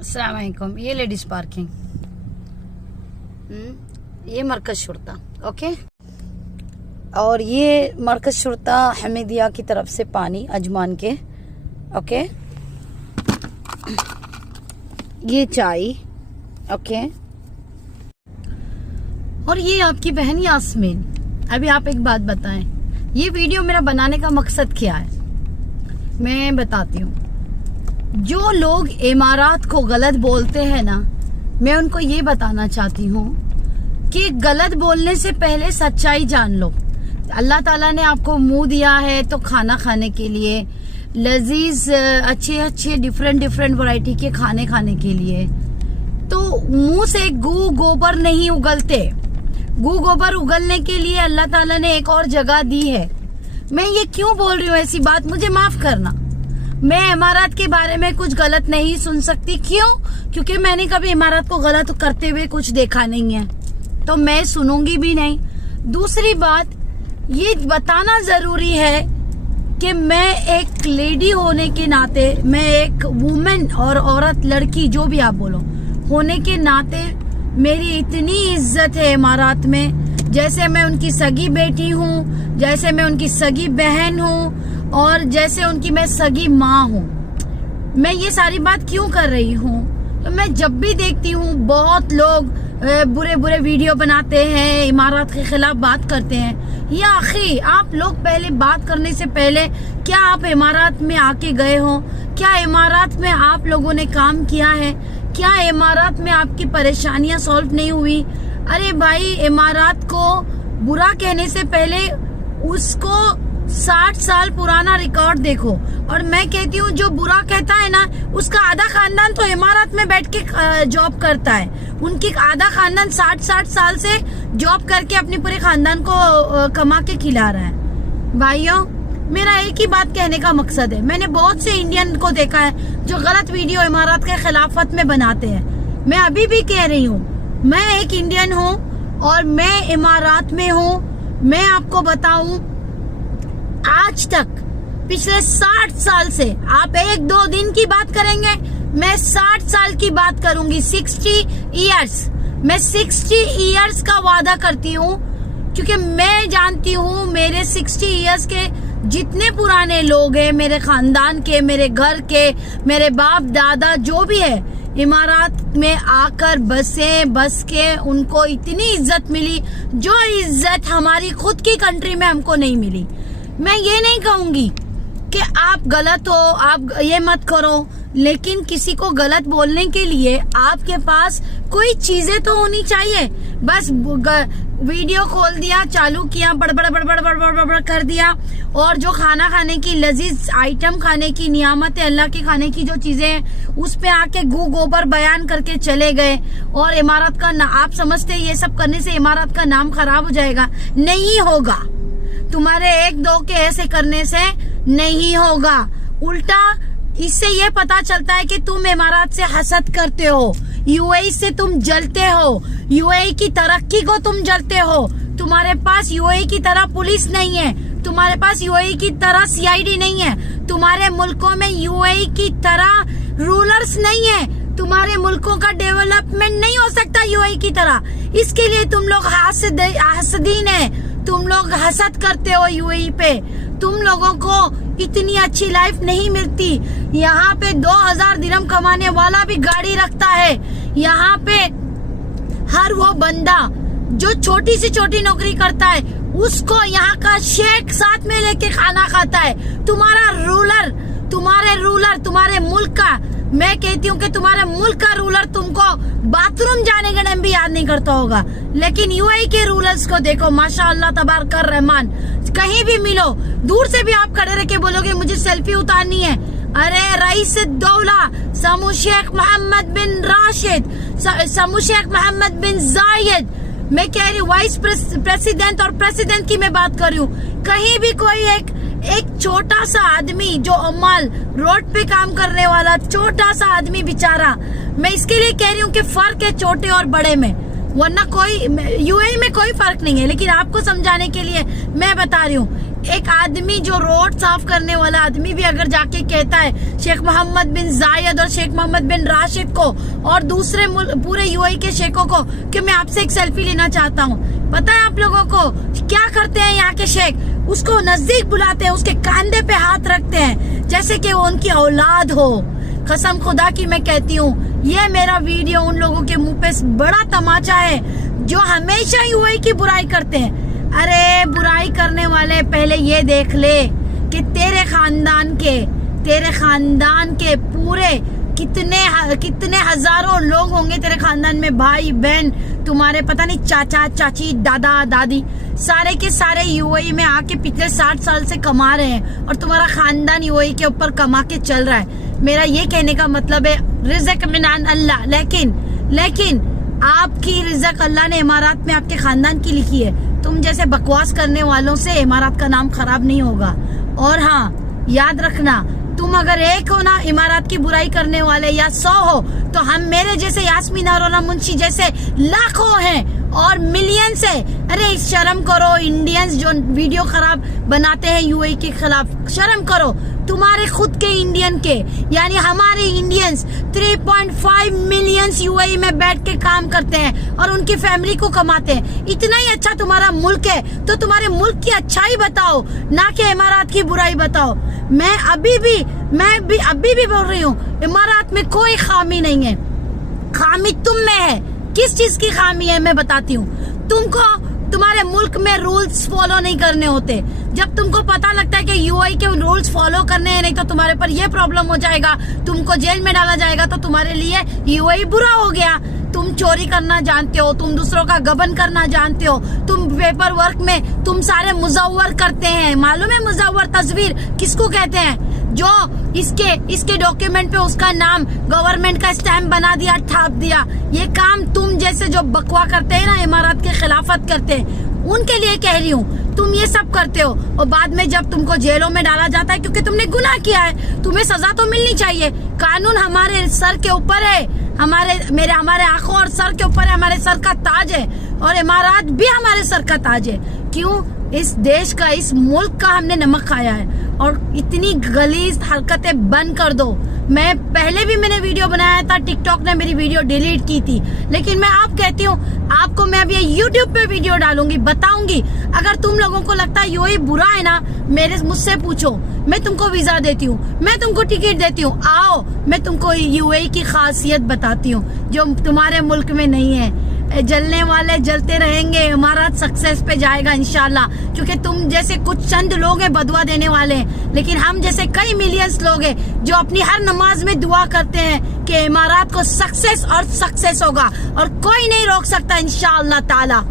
अस्सलाम वालेकुम। ये लेडीज पार्किंग, ये मरकज शुरता, ओके। और ये मरकज शुरता हमीदिया की तरफ से पानी अजमान के, ओके। ये चाय, ओके। और ये आपकी बहन यास्मीन। अभी आप एक बात बताएं, ये वीडियो मेरा बनाने का मकसद क्या है, मैं बताती हूँ। जो लोग इमारात को गलत बोलते हैं ना, मैं उनको ये बताना चाहती हूँ कि गलत बोलने से पहले सच्चाई जान लो। अल्लाह ताला ने आपको मुंह दिया है तो खाना खाने के लिए, लजीज अच्छे डिफरेंट वैरायटी के खाने खाने के लिए। तो मुंह से गू गोबर नहीं उगलते। गू गोबर उगलने के लिए अल्लाह ताला ने एक और जगह दी है। मैं ये क्यों बोल रही हूँ ऐसी बात, मुझे माफ करना। मैं इमारत के बारे में कुछ गलत नहीं सुन सकती। क्यों? क्योंकि मैंने कभी इमारत को गलत करते हुए कुछ देखा नहीं है, तो मैं सुनूंगी भी नहीं। दूसरी बात, ये बताना जरूरी है कि मैं एक लेडी होने के नाते, मैं एक वुमेन और औरत, लड़की, जो भी आप बोलो, होने के नाते मेरी इतनी इज्जत है इमारत में। जैसे मैं उनकी सगी बेटी हूँ, जैसे मैं उनकी सगी बहन हूँ, और जैसे उनकी मैं सगी माँ हूँ। मैं ये सारी बात क्यों कर रही हूँ? तो मैं जब भी देखती हूँ बहुत लोग बुरे वीडियो बनाते हैं, इमारत के खिलाफ बात करते हैं। या आखिर आप लोग पहले बात करने से पहले क्या आप इमारत में आके गए हो? क्या इमारत में आप लोगों ने काम किया है? क्या इमारत में आपकी परेशानियां सॉल्व नहीं हुई? अरे भाई, इमारत को बुरा कहने से पहले उसको 60 साल पुराना रिकॉर्ड देखो। और मैं कहती हूँ जो बुरा कहता है ना, उसका आधा खानदान तो इमारत में बैठ के जॉब करता है। उनकी आधा खानदान 60 साल से जॉब करके अपने पूरे खानदान को कमा के खिला रहा है। भाइयों, मेरा एक ही बात कहने का मकसद है। मैंने बहुत से इंडियन को देखा है जो गलत वीडियो इमारत के खिलाफत में बनाते हैं। मैं अभी भी कह रही हूँ, मैं एक इंडियन हूँ और मैं इमारत में हूँ। मैं आपको बताऊं, आज तक पिछले 60 साल से, आप 1-2 दिन की बात करेंगे, मैं 60 साल की बात करूंगी। 60 इयर्स, मैं 60 इयर्स का वादा करती हूँ, क्योंकि मैं जानती हूँ मेरे 60 इयर्स के जितने पुराने लोग हैं, मेरे खानदान के, मेरे घर के, मेरे बाप दादा जो भी है, इमारत में आकर बस के उनको इतनी इज्जत मिली जो इज्जत हमारी खुद की कंट्री में हमको नहीं मिली। मैं ये नहीं कहूंगी कि आप गलत हो, आप ये मत करो, लेकिन किसी को गलत बोलने के लिए आपके पास कोई चीजें तो होनी चाहिए। बस वीडियो खोल दिया, चालू किया, बड़बड़ कर दिया, और जो खाना खाने की लजीज आइटम, खाने की नियामत है, अल्लाह के खाने की जो चीजें हैं, उस पे आके गू गोबर बयान करके चले गए। और इमारत का आप समझते ये सब करने से इमारत का नाम खराब हो जाएगा? नहीं होगा। तुम्हारे 1-2 के ऐसे करने से नहीं होगा। उल्टा इससे ये पता चलता है कि तुम इमारत से हसद करते हो, यूएई से तुम जलते हो, यूएई की तरक्की को तुम जलते हो। तुम्हारे पास यूएई की तरह पुलिस नहीं है, तुम्हारे पास यूएई की तरह सीआईडी नहीं है, तुम्हारे मुल्कों में यूएई की तरह रूलर्स नहीं है, तुम्हारे मुल्कों का डेवलपमेंट नहीं हो सकता यूएई की तरह। इसके लिए तुम लोग हासदीन है, तुम लोग हसद करते हो यूएई पे। तुम लोगों को इतनी अच्छी लाइफ नहीं मिलती। यहाँ पे 2000 दिरहम कमाने वाला भी गाड़ी रखता है। यहाँ पे हर वो बंदा जो छोटी से छोटी नौकरी करता है, उसको यहाँ का शेख साथ में लेके खाना खाता है। तुम्हारे रूलर तुम्हारे मुल्क का, मैं कहती हूँ कि तुम्हारे मुल्क का रूलर तुमको बाथरूम जाने का टाइम भी याद नहीं करता होगा। लेकिन यूएई के रूलर्स को देखो, माशाअल्लाह तबारक रहमान, कहीं भी मिलो, दूर से भी आप खड़े रह के बोलोगे मुझे सेल्फी उतारनी है। अरे रईस दौला समू शेख मोहम्मद बिन राशिद, समू शेख मोहम्मद बिन जायद, मैं कह रही हूँ वाइस प्रेसिडेंट और प्रेसिडेंट की मैं बात कर रही हूँ। कहीं भी कोई एक छोटा सा आदमी जो अम्माल रोड पे काम करने वाला छोटा सा आदमी बेचारा, मैं इसके लिए कह रही हूँ कि फर्क है छोटे और बड़े में, वरना कोई यूएई में कोई फर्क नहीं है। लेकिन आपको समझाने के लिए मैं बता रही हूँ एक आदमी जो रोड साफ करने वाला आदमी भी अगर जाके कहता है शेख मोहम्मद बिन जायद और शेख मोहम्मद बिन राशिद को और दूसरे पूरे यूएई के शेखों को कि मैं आपसे एक सेल्फी लेना चाहता हूँ, पता है आप लोगों को क्या करते हैं यहाँ के शेख? उसको नजदीक बुलाते हैं, उसके कंधे पे हाथ रखते हैं जैसे कि वो उनकी औलाद हो। कसम खुदा की मैं कहती हूँ, ये मेरा वीडियो उन लोगों के मुंह पे बड़ा तमाचा है जो हमेशा यूएई की बुराई करते हैं। अरे बुराई करने वाले पहले ये देख ले कि तेरे खानदान के पूरे कितने हजारों लोग होंगे तेरे खानदान में, भाई बहन, तुम्हारे पता नहीं चाचा चाची दादा दादी, सारे के सारे यूएई में आके पिछले 60 साल से कमा रहे हैं और तुम्हारा खानदान यूएई के ऊपर कमा के चल रहा है। मेरा ये कहने का मतलब है रिज़्क़ मिनान अल्लाह, लेकिन आपकी रिज़्क़ अल्लाह ने इमारात में आपके खानदान की लिखी है। तुम जैसे बकवास करने वालों से इमारात का नाम खराब नहीं होगा। और हाँ, याद रखना, तुम अगर एक हो ना इमारात की बुराई करने वाले या 100 हो, तो हम मेरे जैसे यास्मीन अरोरा मुंशी जैसे लाखों हैं और मिलियंस है। अरे शर्म करो, इंडियंस जो वीडियो खराब बनाते हैं यूएई के खिलाफ, शर्म करो। तुम्हारे खुद के इंडियन के, यानी हमारे इंडियंस 3.5 मिलियंस यूएई में बैठ के काम करते हैं और उनकी फैमिली को कमाते हैं। इतना ही अच्छा तुम्हारा मुल्क है तो तुम्हारे मुल्क की अच्छाई बताओ, ना कि इमारात की बुराई बताओ। मैं अभी भी बोल रही हूँ, इमारात में कोई खामी नहीं है, खामी तुम में है। किस चीज की खामी है मैं बताती हूँ। तुमको तुम्हारे मुल्क में रूल्स फॉलो नहीं करने होते। जब तुमको पता लगता है कि यूएई के रूल्स फॉलो करने हैं नहीं तो तुम्हारे पर यह प्रॉब्लम हो जाएगा, तुमको जेल में डाला जाएगा, तो तुम्हारे लिए यूएई बुरा हो गया। तुम चोरी करना जानते हो, तुम दूसरों का गबन करना जानते हो, तुम पेपर वर्क में तुम सारे मुजव्वर करते हैं। मालूम है मुजव्वर तस्वीर किसको कहते हैं? जो इसके डॉक्यूमेंट पे उसका नाम गवर्नमेंट का स्टैम्प बना दिया, छाप दिया। ये काम तुम जैसे जो बकवा करते हैं ना, इमारत की खिलाफत करते हैं, उनके लिए कह रही हूँ। तुम ये सब करते हो और बाद में जब तुमको जेलों में डाला जाता है क्योंकि तुमने गुनाह किया है, तुम्हें सजा तो मिलनी चाहिए। कानून हमारे सर के ऊपर है, हमारे आंखों और सर के ऊपर है, हमारे सर का ताज है, और इमारत भी हमारे सर का ताज है। क्यों? इस देश का, इस मुल्क का हमने नमक खाया है। और इतनी गलीज हरकतें बंद कर दो। मैंने वीडियो बनाया था, टिकटॉक ने मेरी वीडियो डिलीट की थी, लेकिन मैं आप कहती हूँ आपको मैं अब ये यूट्यूब पे वीडियो डालूंगी, बताऊंगी। अगर तुम लोगों को लगता है यूएई बुरा है ना, मुझसे पूछो, मैं तुमको वीजा देती हूँ, मैं तुमको टिकट देती हूँ, आओ मैं तुमको यूएई की खासियत बताती हूँ जो तुम्हारे मुल्क में नहीं है। जलने वाले जलते रहेंगे, इमारत सक्सेस पे जाएगा इंशाल्लाह, क्योंकि तुम जैसे कुछ चंद लोग हैं बदुआ देने वाले हैं, लेकिन हम जैसे कई मिलियंस लोग हैं जो अपनी हर नमाज में दुआ करते हैं कि इमारत को सक्सेस होगा और कोई नहीं रोक सकता इंशाल्लाह ताला।